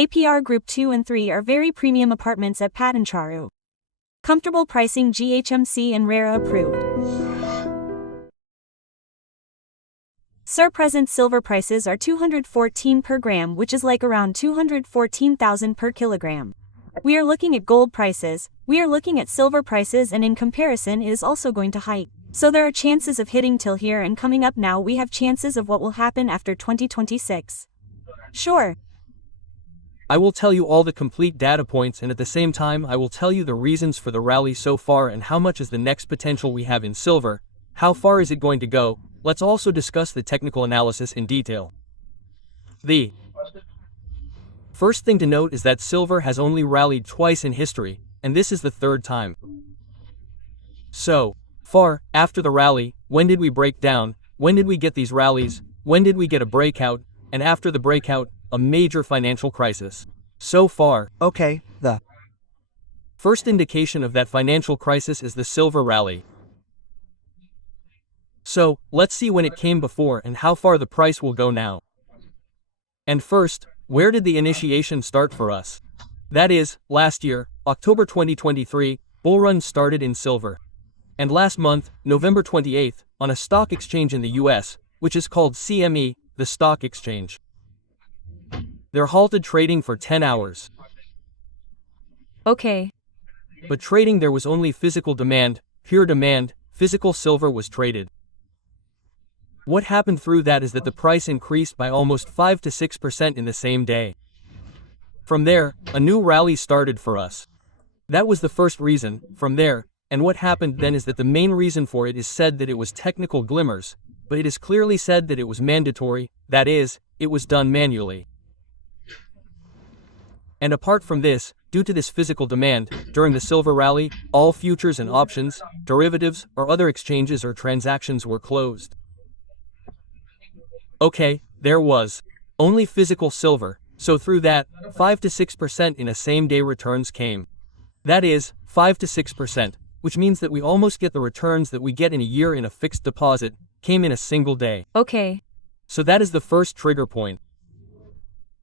APR Group 2 and 3 are very premium apartments at Patancharu. Comfortable pricing, GHMC and RERA approved. Sir, present silver prices are 214 per gram, which is like around 214,000 per kilogram. We are looking at gold prices, we are looking at silver prices, and in comparison it is also going to hike. So there are chances of hitting till here, and coming up now we have chances of what will happen after 2026. Sure. I will tell you all the complete data points, and at the same time I will tell you the reasons for the rally so far and how much is the next potential we have in silver, how far is it going to go. Let's also discuss the technical analysis in detail. The first thing to note is that silver has only rallied twice in history, and this is the third time. So far, after the rally, when did we break down? When did we get these rallies? When did we get a breakout? And after the breakout, a major financial crisis. So far, okay, the first indication of that financial crisis is the silver rally. So, let's see when it came before and how far the price will go now. And first, where did the initiation start for us? That is, last year, October 2023, bull run started in silver. And last month, November 28th, on a stock exchange in the US, which is called CME, the stock exchange. They're halted trading for 10 hours. Okay. But trading, there was only physical demand, pure demand, physical silver was traded. What happened through that is that the price increased by almost 5 to 6% in the same day. From there, a new rally started for us. That was the first reason. From there, and what happened then is that the main reason for it is said that it was technical glimmers, but it is clearly said that it was mandatory, that is, it was done manually. And apart from this, due to this physical demand, during the silver rally, all futures and options, derivatives, or other exchanges or transactions were closed. Okay, there was only physical silver, so through that, 5 to 6% in a same-day returns came. That is, 5 to 6%, which means that we almost get the returns that we get in a year in a fixed deposit, came in a single day. Okay. So that is the first trigger point.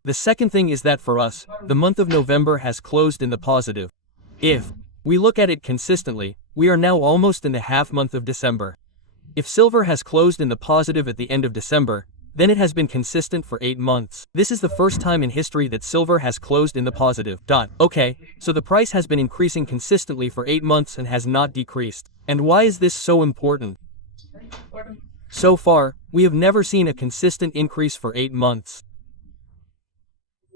The second thing is that for us, the month of November has closed in the positive. If we look at it consistently, we are now almost in the half month of December. If silver has closed in the positive at the end of December, then it has been consistent for 8 months. This is the first time in history that silver has closed in the positive. Okay, so the price has been increasing consistently for 8 months and has not decreased. And why is this so important? So far, we have never seen a consistent increase for 8 months.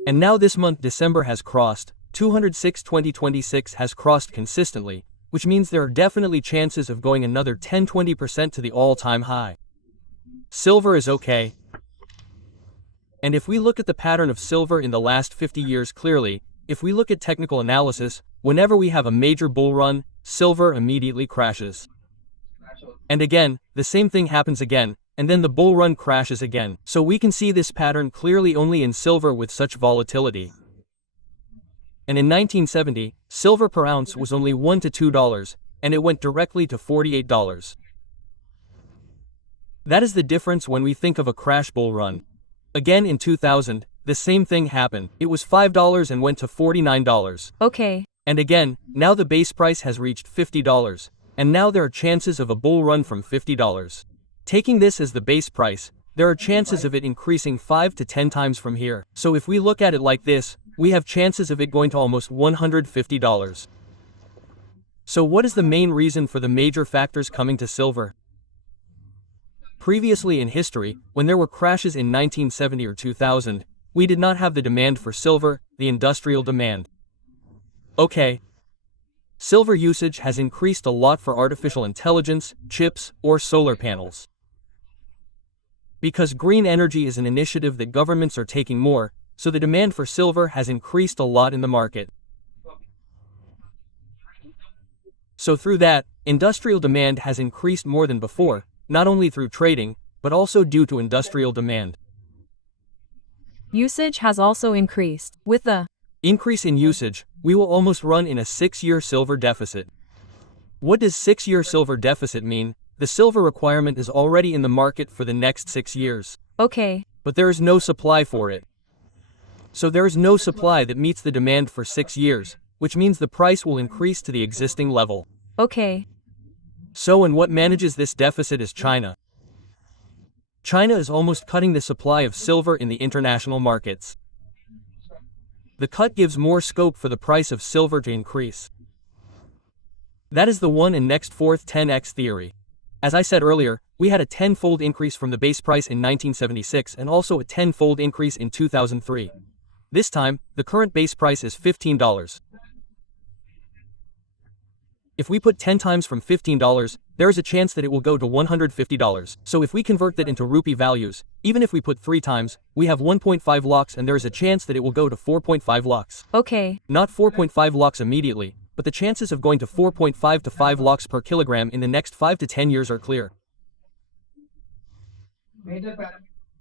And now this month December has crossed, 206-2026 has crossed consistently, which means there are definitely chances of going another 10-20% to the all-time high. Silver is okay. And if we look at the pattern of silver in the last 50 years clearly, if we look at technical analysis, whenever we have a major bull run, silver immediately crashes. And again, the same thing happens again, and then the bull run crashes again. So we can see this pattern clearly only in silver with such volatility. And in 1970, silver per ounce was only $1 to $2, and it went directly to $48. That is the difference when we think of a crash bull run. Again in 2000, the same thing happened. It was $5 and went to $49. Okay. And again, now the base price has reached $50, and now there are chances of a bull run from $50. Taking this as the base price, there are chances of it increasing 5 to 10 times from here. So if we look at it like this, we have chances of it going to almost $150. So what is the main reason for the major factors coming to silver? Previously in history, when there were crashes in 1970 or 2000, we did not have the demand for silver, the industrial demand. Okay. Silver usage has increased a lot for artificial intelligence, chips, or solar panels. Because green energy is an initiative that governments are taking more, so the demand for silver has increased a lot in the market. So through that, industrial demand has increased more than before, not only through trading, but also due to industrial demand. Usage has also increased. With the increase in usage, we will almost run in a 6-year silver deficit. What does 6-year silver deficit mean? The silver requirement is already in the market for the next 6 years. Okay. But there is no supply for it. So there is no supply that meets the demand for 6 years, which means the price will increase to the existing level. Okay. So and what manages this deficit is China. China is almost cutting the supply of silver in the international markets. The cut gives more scope for the price of silver to increase. That is the 1 and next fourth 10x theory. As I said earlier, we had a 10-fold increase from the base price in 1976 and also a 10-fold increase in 2003. This time, the current base price is $15. If we put 10 times from $15, there is a chance that it will go to $150. So if we convert that into rupee values, even if we put 3 times, we have 1.5 lakhs and there is a chance that it will go to 4.5 lakhs. Okay. Not 4.5 lakhs immediately, but the chances of going to 4.5 to 5 lakhs per kilogram in the next 5 to 10 years are clear.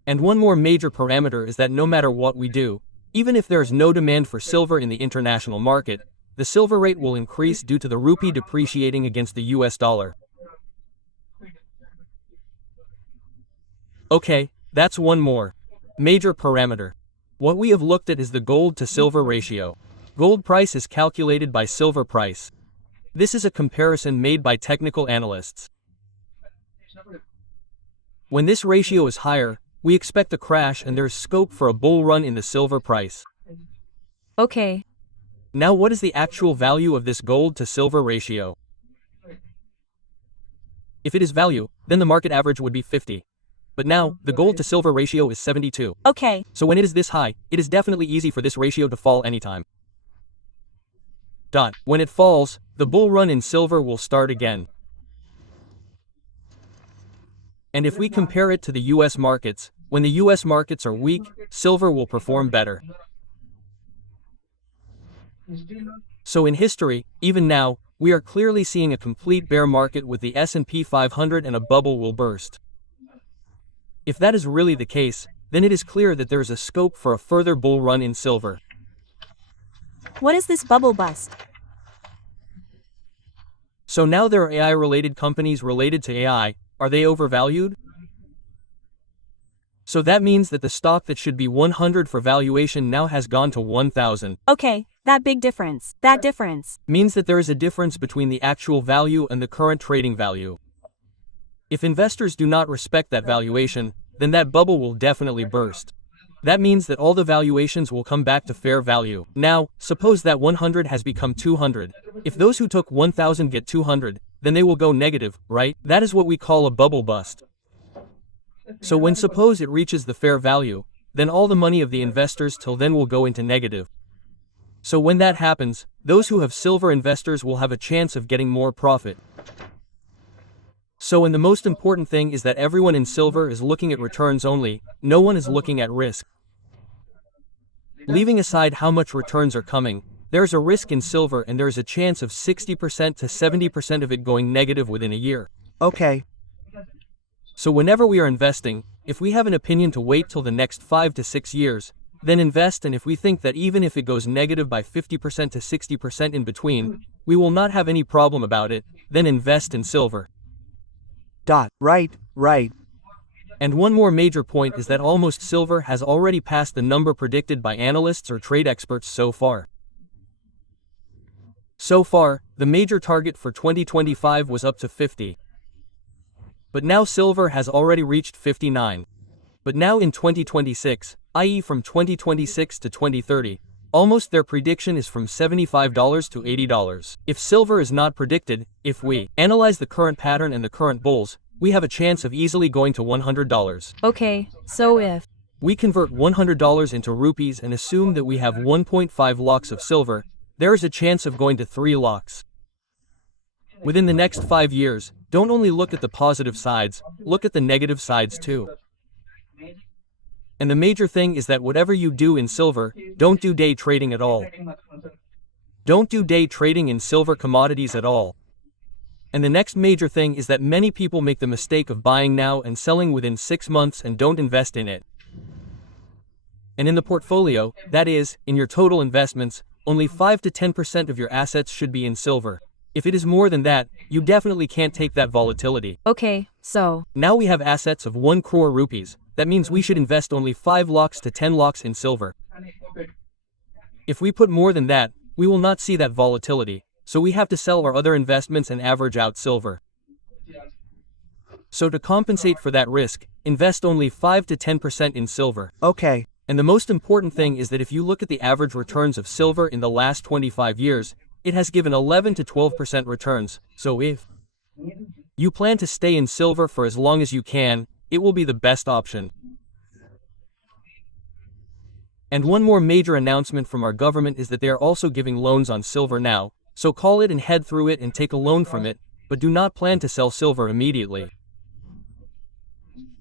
And one more major parameter is that no matter what we do, even if there is no demand for silver in the international market, the silver rate will increase due to the rupee depreciating against the US dollar. Okay, that's one more major parameter. What we have looked at is the gold to silver ratio. Gold price is calculated by silver price. This is a comparison made by technical analysts. When this ratio is higher, we expect a crash and there's scope for a bull run in the silver price. Okay. Now what is the actual value of this gold to silver ratio? If it is value, then the market average would be 50. But now, the gold to silver ratio is 72. Okay. So when it is this high, it is definitely easy for this ratio to fall anytime. When it falls, the bull run in silver will start again. And if we compare it to the US markets, when the US markets are weak, silver will perform better. So in history, even now, we are clearly seeing a complete bear market with the S&P 500 and a bubble will burst. If that is really the case, then it is clear that there is a scope for a further bull run in silver. What is this bubble bust? So now there are AI-related companies related to AI. Are they overvalued? So that means that the stock that should be 100 for valuation now has gone to 1,000. Okay, that big difference. That difference means that there is a difference between the actual value and the current trading value. If investors do not respect that valuation, then that bubble will definitely burst. That means that all the valuations will come back to fair value. Now, suppose that 100 has become 200. If those who took 1,000 get 200, then they will go negative, right? That is what we call a bubble bust. So when suppose it reaches the fair value, then all the money of the investors till then will go into negative. So when that happens, those who have silver investors will have a chance of getting more profit. So and the most important thing is that everyone in silver is looking at returns only, no one is looking at risk. Leaving aside how much returns are coming, there is a risk in silver and there is a chance of 60% to 70% of it going negative within a year. Okay. So whenever we are investing, if we have an opinion to wait till the next 5 to 6 years, then invest, and if we think that even if it goes negative by 50% to 60% in between, we will not have any problem about it, then invest in silver. Right. And one more major point is that almost silver has already passed the number predicted by analysts or trade experts so far. So far, the major target for 2025 was up to 50. But now silver has already reached 59. But now in 2026, i.e. from 2026 to 2030, almost their prediction is from $75 to $80. If silver is not predicted, if we analyze the current pattern and the current bulls, we have a chance of easily going to $100. Okay, so if we convert $100 into rupees and assume that we have 1.5 lakhs of silver, there is a chance of going to 3 lakhs. Within the next 5 years, don't only look at the positive sides, look at the negative sides too. And the major thing is that whatever you do in silver, don't do day trading at all. Don't do day trading in silver commodities at all. And the next major thing is that many people make the mistake of buying now and selling within 6 months and don't invest in it. And in the portfolio, that is, in your total investments, only 5 to 10% of your assets should be in silver. If it is more than that, you definitely can't take that volatility. Okay, so now we have assets of 1 crore rupees. That means we should invest only 5 lakhs to 10 lakhs in silver. If we put more than that, we will not see that volatility, so we have to sell our other investments and average out silver. So to compensate for that risk, invest only 5 to 10% in silver. Okay. And the most important thing is that if you look at the average returns of silver in the last 25 years, it has given 11 to 12% returns, so if you plan to stay in silver for as long as you can, it will be the best option. And one more major announcement from our government is that they are also giving loans on silver now, so call it and head through it and take a loan from it, but do not plan to sell silver immediately.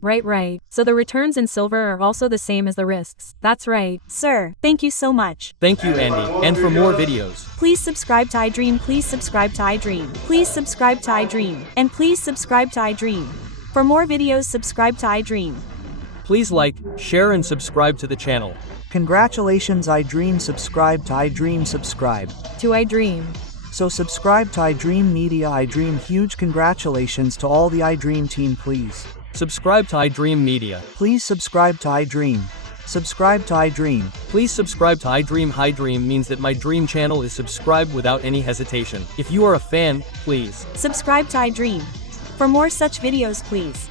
Right. So the returns in silver are also the same as the risks. That's right. Sir, thank you so much. Thank you, Andy, and for more videos, Please subscribe to iDream. Please subscribe to iDream. Please subscribe to iDream. And please subscribe to iDream. For more videos, subscribe to iDream. please like, share and subscribe to the channel. Congratulations iDream, subscribe to iDream, subscribe. To iDream. So subscribe to iDream Media, iDream, huge congratulations to all the iDream team, please. Subscribe to iDream Media. Please subscribe to iDream. Subscribe to iDream. Please subscribe to iDream. iDream means that my dream channel is subscribed without any hesitation. If you are a fan, please Subscribe to iDream. For more such videos, please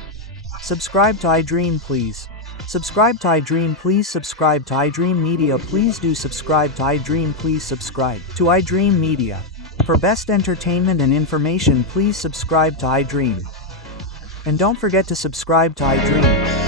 Subscribe to iDream, please. Subscribe to iDream, please subscribe to iDream Media, please do subscribe to iDream, please subscribe to iDream Media. For best entertainment and information, please subscribe to iDream. And don't forget to subscribe to iDream.